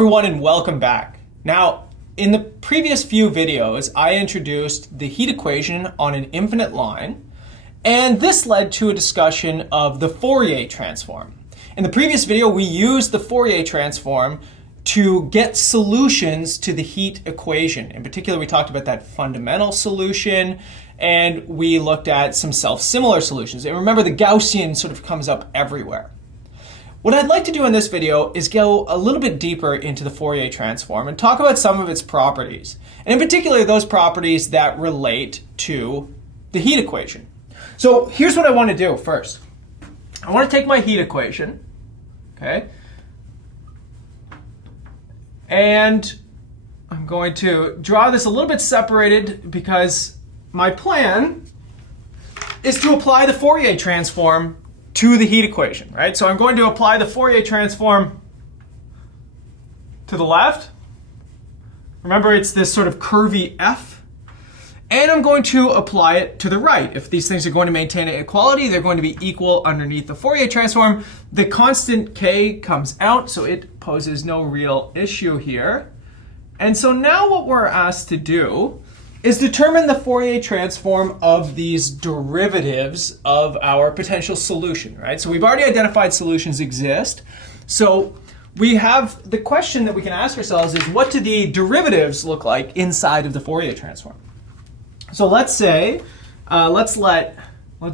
everyone, and welcome back. Now, in the previous few videos, I introduced the heat equation on an infinite line, and this led to a discussion of the Fourier transform. In the previous video, we used the Fourier transform to get solutions to the heat equation. In particular, we talked about that fundamental solution, and we looked at some self-similar solutions. And remember, the Gaussian sort of comes up everywhere. What I'd like to do in this video is go a little bit deeper into the Fourier transform and talk about some of its properties, and in particular those properties that relate to the heat equation. So here's what I want to do first. I want to take my heat equation, okay, and I'm going to draw this a little bit separated because my plan is to apply the Fourier transform to the heat equation, right? So I'm going to apply the Fourier transform to the left. Remember, it's this sort of curvy F. And I'm going to apply it to the right. If these things are going to maintain an equality, they're going to be equal underneath the Fourier transform. The constant K comes out, so it poses no real issue here. And so now what we're asked to do is determine the Fourier transform of these derivatives of our potential solution, right? So we've already identified solutions exist. So we have the question that we can ask ourselves is, what do the derivatives look like inside of the Fourier transform? So let's say, let's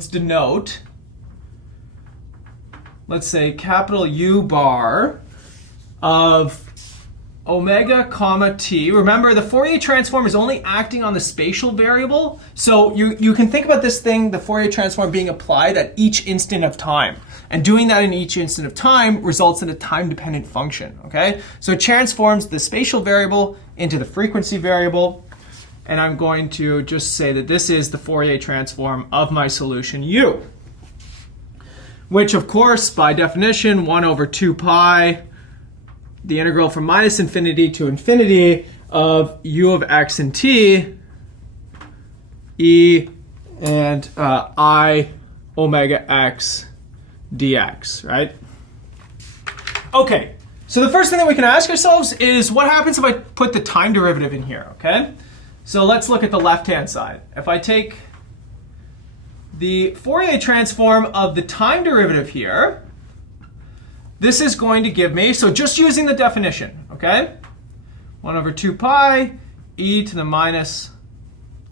denote, let's say capital U bar of omega comma t. Remember, the Fourier transform is only acting on the spatial variable. So you can think about this thing, the Fourier transform, being applied at each instant of time. And doing that in each instant of time results in a time-dependent function, okay? So it transforms the spatial variable into the frequency variable. And I'm going to just say that this is the Fourier transform of my solution u, which of course, by definition, 1 over 2 pi, the integral from minus infinity to infinity of u of x and t, e and I omega x dx, right? Okay, so the first thing that we can ask ourselves is, what happens if I put the time derivative in here, okay? So let's look at the left-hand side. If I take the Fourier transform of the time derivative here, this is going to give me, so just using the definition, okay? 1 over 2 pi e to the minus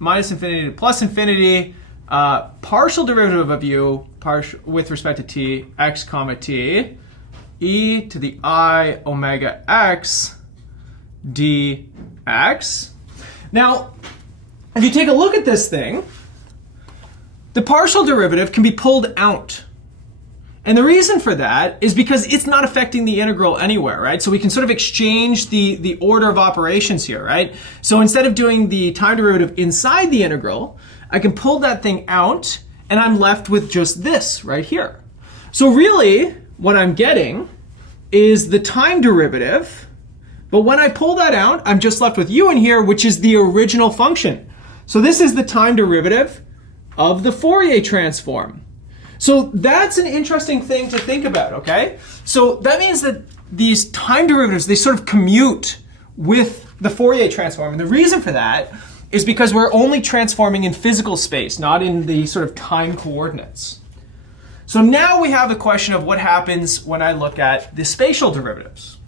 infinity to plus infinity, partial derivative of u with respect to t, x comma t, e to the I omega x dx. Now, if you take a look at this thing, the partial derivative can be pulled out. And the reason for that is because it's not affecting the integral anywhere, right? So we can sort of exchange the order of operations here, right? So instead of doing the time derivative inside the integral, I can pull that thing out, and I'm left with just this right here. So really, what I'm getting is the time derivative, but when I pull that out, I'm just left with u in here, which is the original function. So this is the time derivative of the Fourier transform. So that's an interesting thing to think about, okay? So that means that these time derivatives, they sort of commute with the Fourier transform. And the reason for that is because we're only transforming in physical space, not in the sort of time coordinates. So now we have the question of what happens when I look at the spatial derivatives.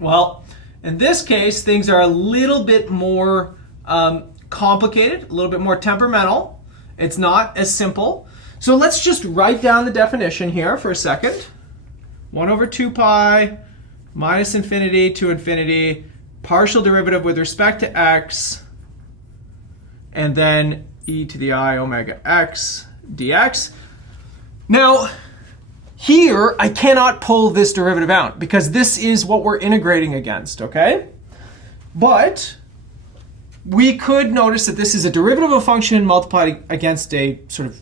Well, in this case, things are a little bit more complicated, a little bit more temperamental. It's not as simple. So let's just write down the definition here for a second. 1 over 2 pi minus infinity to infinity, partial derivative with respect to x, and then e to the I omega x dx. Now, here I cannot pull this derivative out because this is what we're integrating against, okay? But we could notice that this is a derivative of a function multiplied against a sort of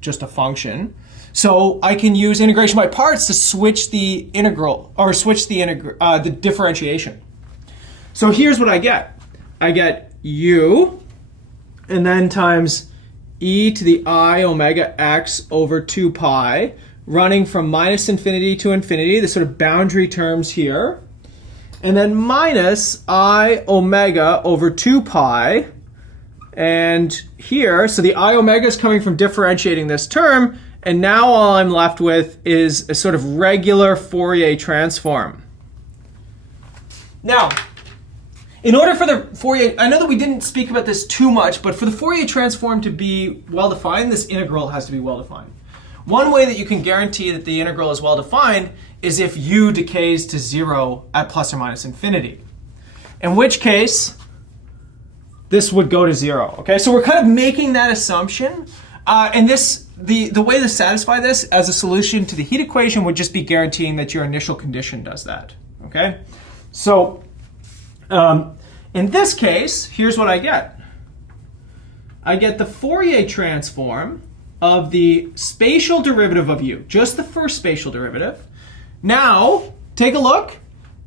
just a function. So I can use integration by parts to switch the integral, or switch the differentiation. So here's what I get. I get u, and then times e to the I omega x over 2 pi, running from minus infinity to infinity, the sort of boundary terms here. and then minus I omega over 2 pi. And here, so the I omega is coming from differentiating this term, and now all I'm left with is a sort of regular Fourier transform. Now, in order for the Fourier, I know that we didn't speak about this too much, but for the Fourier transform to be well-defined, this integral has to be well-defined. One way that you can guarantee that the integral is well-defined is if u decays to 0 at plus or minus infinity. In which case, this would go to 0. Okay, so we're kind of making that assumption. And the way to satisfy this as a solution to the heat equation would just be guaranteeing that your initial condition does that. Okay, so in this case, here's what I get. I get the Fourier transform of the spatial derivative of u, just the first spatial derivative. Now, take a look.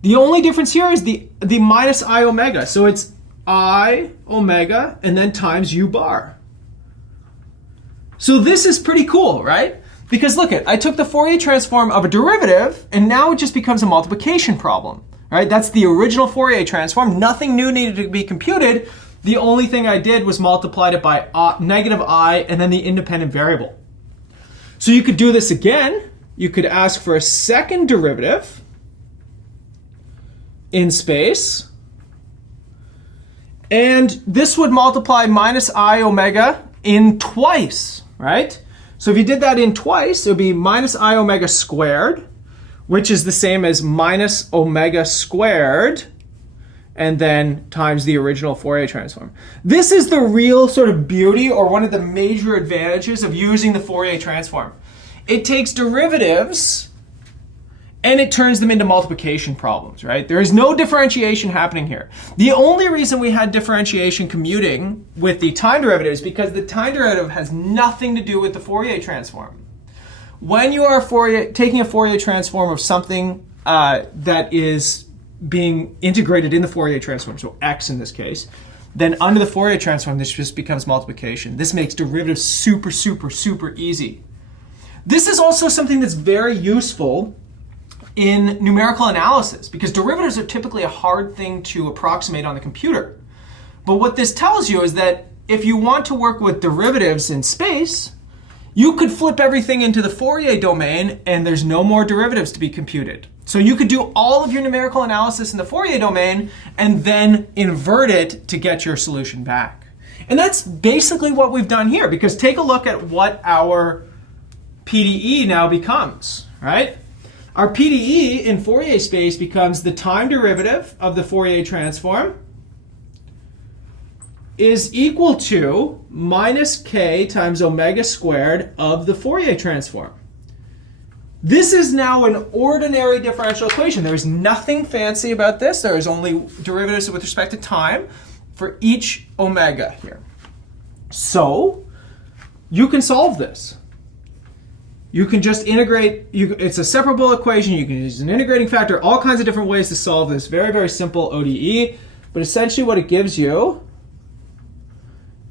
The only difference here is the minus I omega. So it's I omega and then times u bar. So this is pretty cool, right? Because look I took the Fourier transform of a derivative and now it just becomes a multiplication problem, right? That's the original Fourier transform. Nothing new needed to be computed. The only thing I did was multiplied it by negative I and then the independent variable. So you could do this again. You could ask for a second derivative in space. And this would multiply minus I omega in twice, right? So if you did that in twice, it would be minus I omega squared, which is the same as minus omega squared, and then times the original Fourier transform. This is the real sort of beauty or one of the major advantages of using the Fourier transform. It takes derivatives and it turns them into multiplication problems, right? There is no differentiation happening here. The only reason we had differentiation commuting with the time derivative is because the time derivative has nothing to do with the Fourier transform. When you are taking a Fourier transform of something that is being integrated in the Fourier transform, so x in this case, then under the Fourier transform, this just becomes multiplication. This makes derivatives super, super, super easy. This is also something that's very useful in numerical analysis because derivatives are typically a hard thing to approximate on the computer. But what this tells you is that if you want to work with derivatives in space, you could flip everything into the Fourier domain and there's no more derivatives to be computed. So you could do all of your numerical analysis in the Fourier domain and then invert it to get your solution back. And that's basically what we've done here, because take a look at what our PDE now becomes, right? Our PDE in Fourier space becomes the time derivative of the Fourier transform is equal to minus k times omega squared of the Fourier transform. This is now an ordinary differential equation. There is nothing fancy about this. There is only derivatives with respect to time for each omega here. So you can solve this. You can just integrate, it's a separable equation, you can use an integrating factor, all kinds of different ways to solve this very, very simple ODE. But essentially what it gives you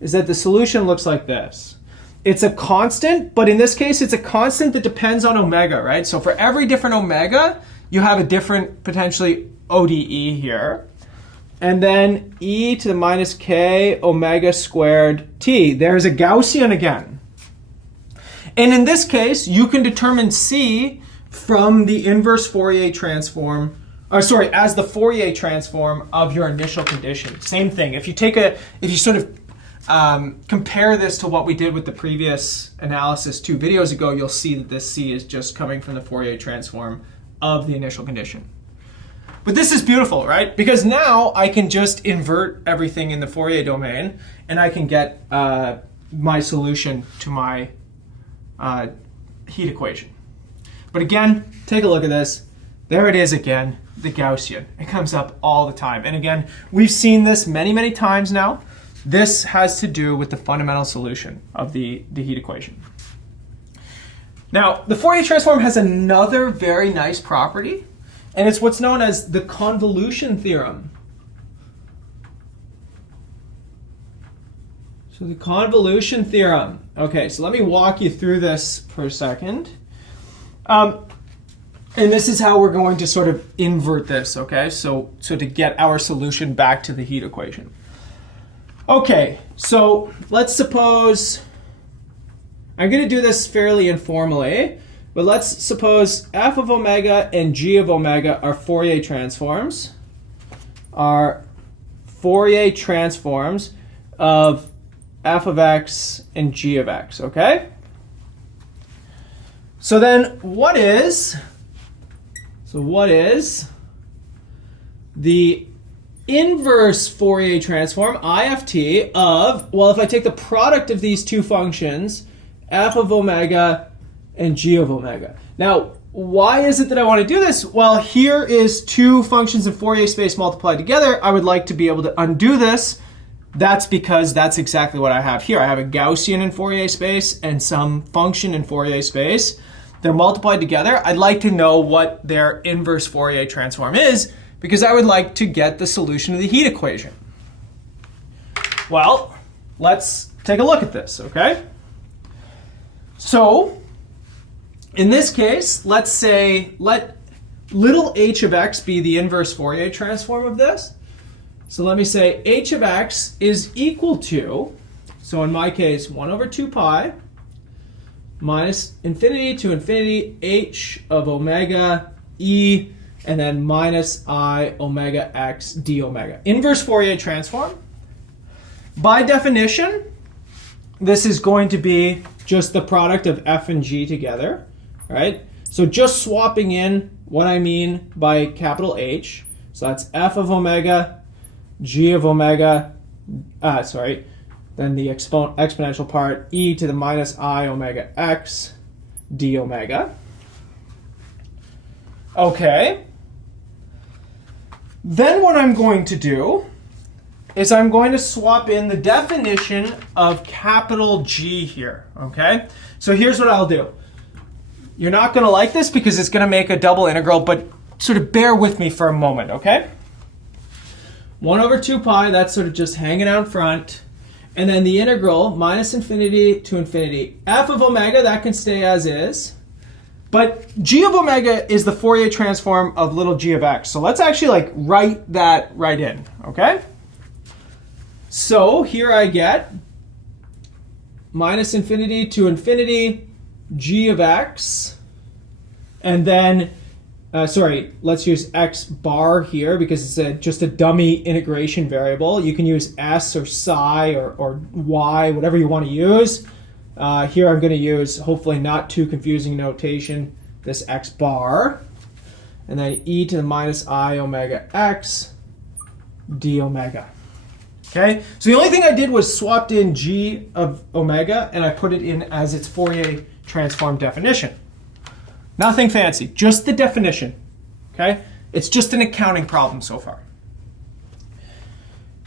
is that the solution looks like this. It's a constant, but in this case, it's a constant that depends on omega, right? So for every different omega, you have a different potentially ODE here. And then e to the minus k omega squared t. There's a Gaussian again. And in this case, you can determine c from the inverse Fourier transform, as the Fourier transform of your initial condition. Same thing. If you sort of compare this to what we did with the previous analysis 2 videos ago, you'll see that this c is just coming from the Fourier transform of the initial condition. But this is beautiful, right? Because now I can just invert everything in the Fourier domain and I can get my solution to my heat equation. But again, take a look at this. There it is again, the Gaussian. It comes up all the time. And again, we've seen this many, many times now. This has to do with the fundamental solution of the heat equation. Now, the Fourier transform has another very nice property, and it's what's known as the convolution theorem. So the convolution theorem. Okay, so let me walk you through this for a second. And this is how we're going to sort of invert this, okay? So to get our solution back to the heat equation. Okay, so let's suppose, I'm going to do this fairly informally, but let's suppose f of omega and g of omega are Fourier transforms, of f of x and g of x, okay? So then what is the inverse Fourier transform, IFT, of, well, if I take the product of these two functions, f of omega and g of omega. Now, why is it that I want to do this? Well, here is two functions in Fourier space multiplied together. I would like to be able to undo this. That's because that's exactly what I have here. I have a Gaussian in Fourier space and some function in Fourier space. They're multiplied together. I'd like to know what their inverse Fourier transform is, because I would like to get the solution of the heat equation. Well, let's take a look at this, okay? So, in this case, let's say, let little h of x be the inverse Fourier transform of this. So let me say h of x is equal to, so in my case, 1 over 2 pi minus infinity to infinity h of omega e, and then minus I omega x d omega. Inverse Fourier transform. By definition, this is going to be just the product of f and g together, right? So just swapping in what I mean by capital H. So that's f of omega, g of omega, then the exponential part, e to the minus I omega x d omega. Okay. Then what I'm going to do is I'm going to swap in the definition of capital G here, okay? So here's what I'll do. You're not going to like this because it's going to make a double integral, but sort of bear with me for a moment, okay? 1 over 2 pi, that's sort of just hanging out front. And then the integral, minus infinity to infinity. F of omega, that can stay as is. But g of omega is the Fourier transform of little g of x. So let's actually write that right in, okay? So here I get minus infinity to infinity g of x. And then, let's use x bar here because it's just a dummy integration variable. You can use s or psi or y, whatever you want to use. Here I'm going to use, hopefully not too confusing notation, this x bar. And then e to the minus I omega x d omega. Okay, so the only thing I did was swapped in g of omega and I put it in as its Fourier transform definition. Nothing fancy, just the definition. Okay, it's just an accounting problem so far.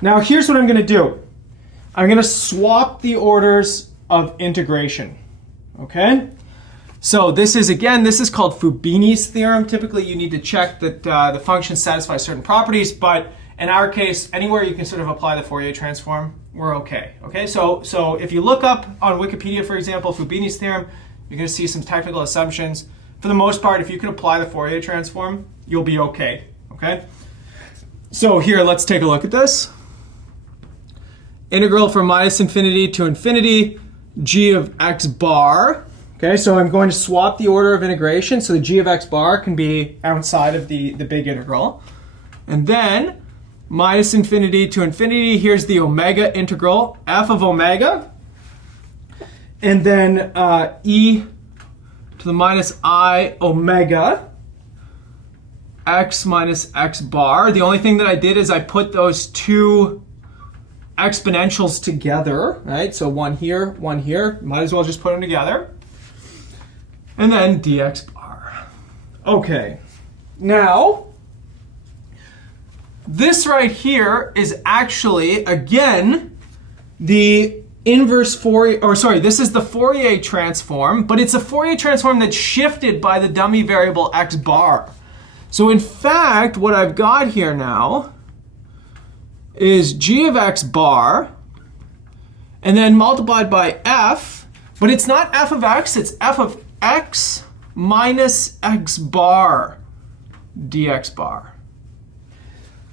Now here's what I'm going to do. I'm going to swap the orders of integration. Okay, so this is called Fubini's theorem. Typically you need to check that the function satisfies certain properties, but in our case, anywhere you can sort of apply the Fourier transform, we're okay. Okay, so if you look up on Wikipedia, for example, Fubini's theorem, you're going to see some technical assumptions. For the most part, if you can apply the Fourier transform, you'll be okay. Okay, so here, let's take a look at this. Integral from minus infinity to infinity, g of x bar. Okay, so I'm going to swap the order of integration so the g of x bar can be outside of the big integral. And then minus infinity to infinity, here's the omega integral, f of omega. And then e to the minus I omega x minus x bar. The only thing that I did is I put those two exponentials together, right? So one here, might as well just put them together. And then dx bar. Okay, now this right here is actually, again, the inverse Fourier, this is the Fourier transform, but it's a Fourier transform that's shifted by the dummy variable x bar. So in fact, what I've got here now is g of x bar, and then multiplied by f, but it's not f of x, it's f of x minus x bar dx bar.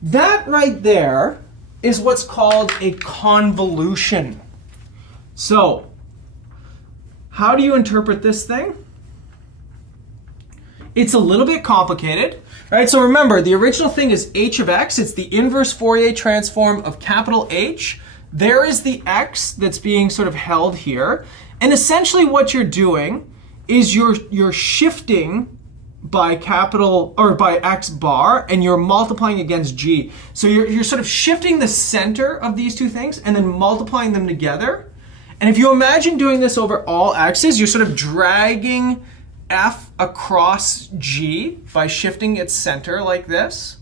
That right there is what's called a convolution. So how do you interpret this thing? It's a little bit complicated, right? So remember, the original thing is h of x. It's the inverse Fourier transform of capital H. There is the x that's being sort of held here. And essentially what you're doing is you're shifting by capital, or by x bar, and you're multiplying against g. So you're sort of shifting the center of these two things and then multiplying them together. And if you imagine doing this over all x's, you're sort of dragging f across g by shifting its center like this.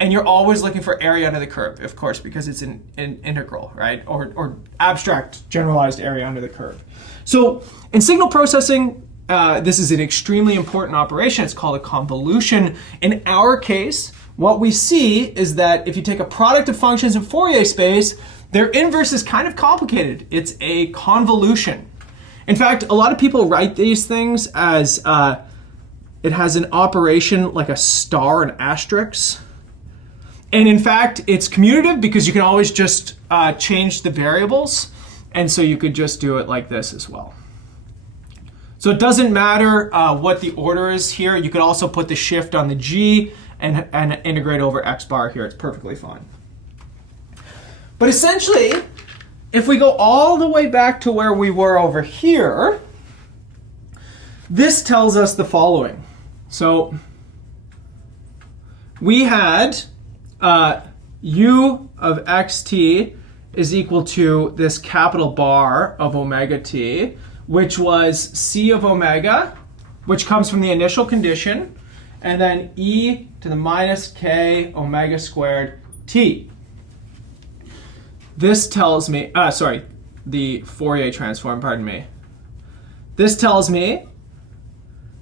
And you're always looking for area under the curve, of course, because it's an integral, right? Or abstract generalized area under the curve. So in signal processing, this is an extremely important operation. It's called a convolution. In our case, what we see is that if you take a product of functions in Fourier space, their inverse is kind of complicated. It's a convolution. In fact, a lot of people write these things as it has an operation like a star and asterisk. And in fact, it's commutative because you can always just change the variables. And so you could just do it like this as well. So it doesn't matter what the order is here. You could also put the shift on the g and integrate over x bar here. It's perfectly fine. But essentially, if we go all the way back to where we were over here, this tells us the following. So we had u of xt is equal to this capital bar of omega t, which was c of omega, which comes from the initial condition, and then e to the minus k omega squared t. This tells me, the Fourier transform, pardon me. This tells me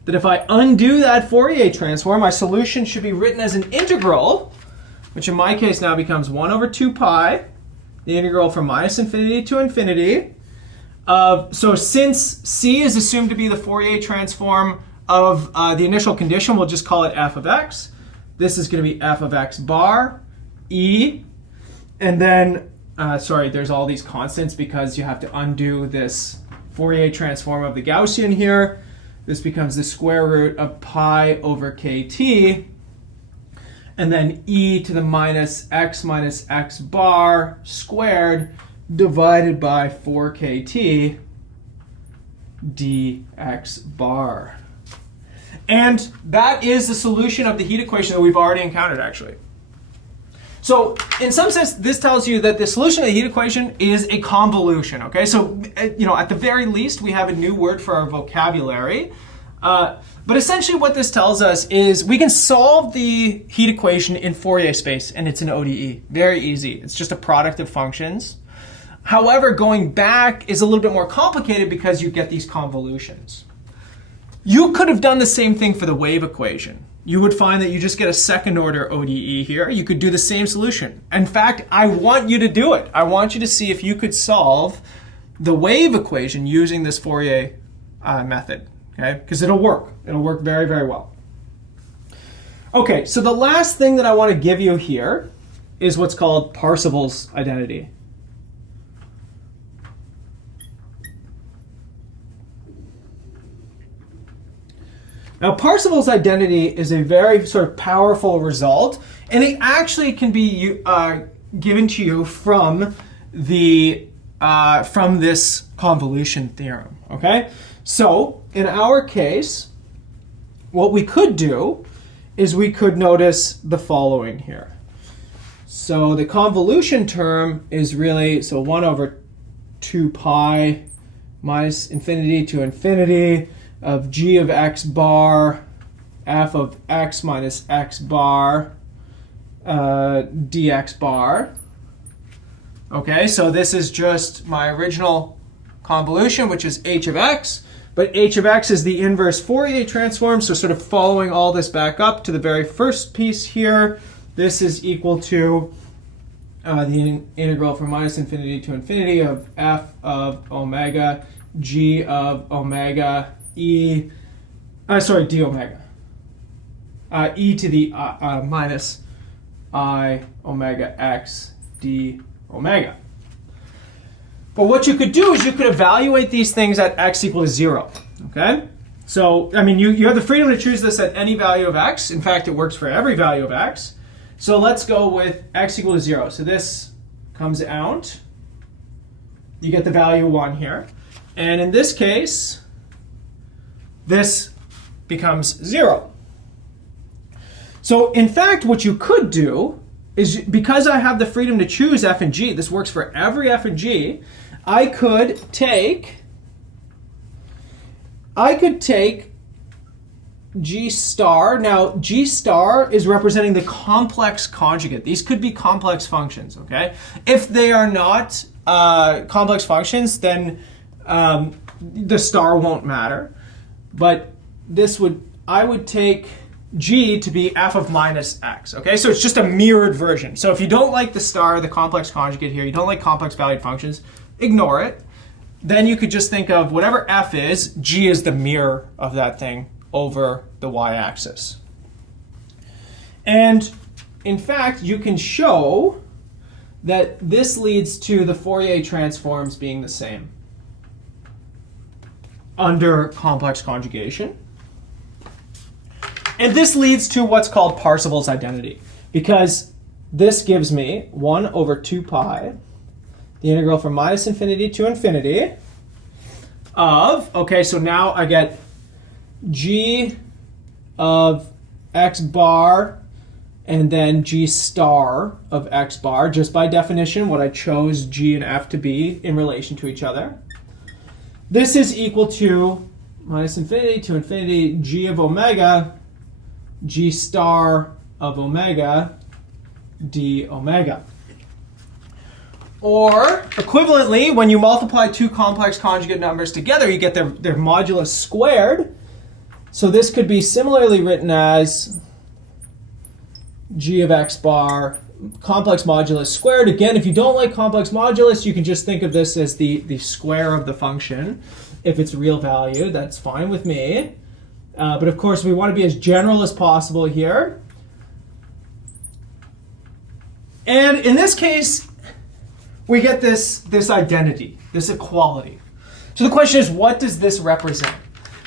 that if I undo that Fourier transform, my solution should be written as an integral, which in my case now becomes 1 over 2 pi, the integral from minus infinity to infinity. So since c is assumed to be the Fourier transform of the initial condition, we'll just call it f of x. This is going to be f of x bar, e, and then, there's all these constants because you have to undo this Fourier transform of the Gaussian here. This becomes the square root of pi over kt, and then e to the minus x bar squared divided by 4kt dx bar. And that is the solution of the heat equation that we've already encountered, actually. So in some sense, this tells you that the solution of the heat equation is a convolution, okay? So, at the very least, we have a new word for our vocabulary. But essentially what this tells us is we can solve the heat equation in Fourier space, and it's an ODE. Very easy. It's just a product of functions. However, going back is a little bit more complicated because you get these convolutions. You could have done the same thing for the wave equation. You would find that you just get a second order ODE here. You could do the same solution. In fact, I want you to do it. I want you to see if you could solve the wave equation using this Fourier method, okay? Because it'll work. It'll work very, very well. Okay, so the last thing that I want to give you here is what's called Parseval's identity. Now, Parseval's identity is a very sort of powerful result, and it actually can be given to you from this convolution theorem. Okay, so in our case, what we could do is we could notice the following here. So the convolution term is really 1 over 2 pi minus infinity to infinity of g of x bar f of x minus x bar dx bar. Okay, so this is just my original convolution, which is h of x, but h of x is the inverse Fourier transform, so sort of following all this back up to the very first piece here, this is equal to the integral from minus infinity to infinity of f of omega g of omega e d omega. E to the minus I omega x d omega. But what you could do is you could evaluate these things at x equal to 0, okay? So, I mean, you have the freedom to choose this at any value of x. In fact, it works for every value of x. So let's go with x equal to 0. So this comes out. You get the value 1 here. And in this case, this becomes 0. So in fact, what you could do is, because I have the freedom to choose f and g, this works for every f and g, I could take g star. Now, g star is representing the complex conjugate. These could be complex functions, okay? If they are not complex functions, then the star won't matter. But I would take g to be f of minus x, okay? So it's just a mirrored version. So if you don't like the star, the complex conjugate here, you don't like complex valued functions, ignore it. Then you could just think of whatever f is, g is the mirror of that thing over the y-axis. And in fact, you can show that this leads to the Fourier transforms being the same under complex conjugation. And this leads to what's called Parseval's identity, because this gives me 1 over 2 pi, the integral from minus infinity to infinity of, okay, so now I get g of x bar and then g star of x bar, just by definition, what I chose g and f to be in relation to each other. This is equal to minus infinity to infinity g of omega, g star of omega, d omega. Or, equivalently, when you multiply two complex conjugate numbers together, you get their modulus squared. So this could be similarly written as g of x bar complex modulus squared. Again, if you don't like complex modulus, you can just think of this as the square of the function. If it's real value, that's fine with me. But of course, we want to be as general as possible here. And in this case, we get this identity, this equality. So the question is, what does this represent?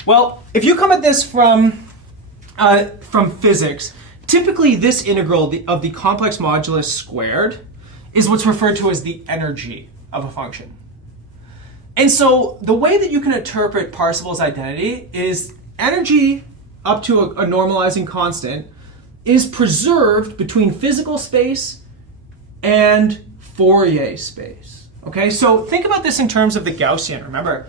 Well, if you come at this from physics, typically this integral of the complex modulus squared is what's referred to as the energy of a function. And so the way that you can interpret Parseval's identity is energy up to a normalizing constant is preserved between physical space and Fourier space. Okay, so think about this in terms of the Gaussian. Remember,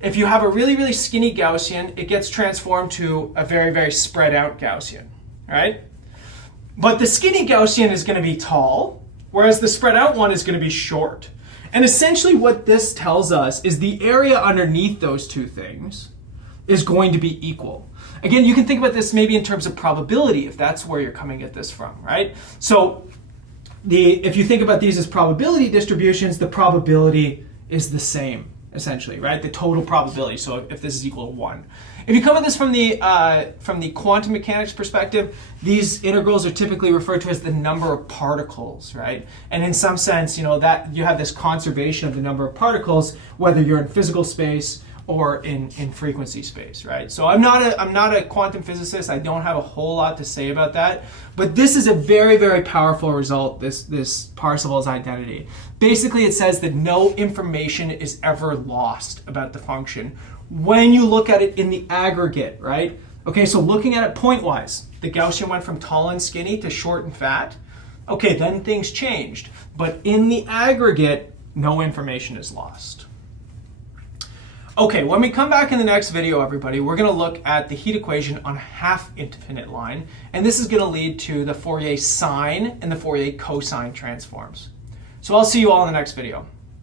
if you have a really, really skinny Gaussian, it gets transformed to a very, very spread out Gaussian, right? But the skinny Gaussian is going to be tall, whereas the spread out one is going to be short. And essentially what this tells us is the area underneath those two things is going to be equal. Again, you can think about this maybe in terms of probability, if that's where you're coming at this from, right? So if you think about these as probability distributions, the probability is the same, essentially, right? The total probability. So if this is equal to 1. If you come at this from the quantum mechanics perspective, these integrals are typically referred to as the number of particles, right? And in some sense, you know, that you have this conservation of the number of particles, whether you're in physical space or in frequency space, right? So I'm not a quantum physicist. I don't have a whole lot to say about that. But this is a very, very powerful result, this Parseval's identity. Basically, it says that no information is ever lost about the function when you look at it in the aggregate, right? Okay, so looking at it pointwise, the Gaussian went from tall and skinny to short and fat. Okay, then things changed. But in the aggregate, no information is lost. Okay, when we come back in the next video, everybody, we're going to look at the heat equation on a half-infinite line, and this is going to lead to the Fourier sine and the Fourier cosine transforms. So I'll see you all in the next video.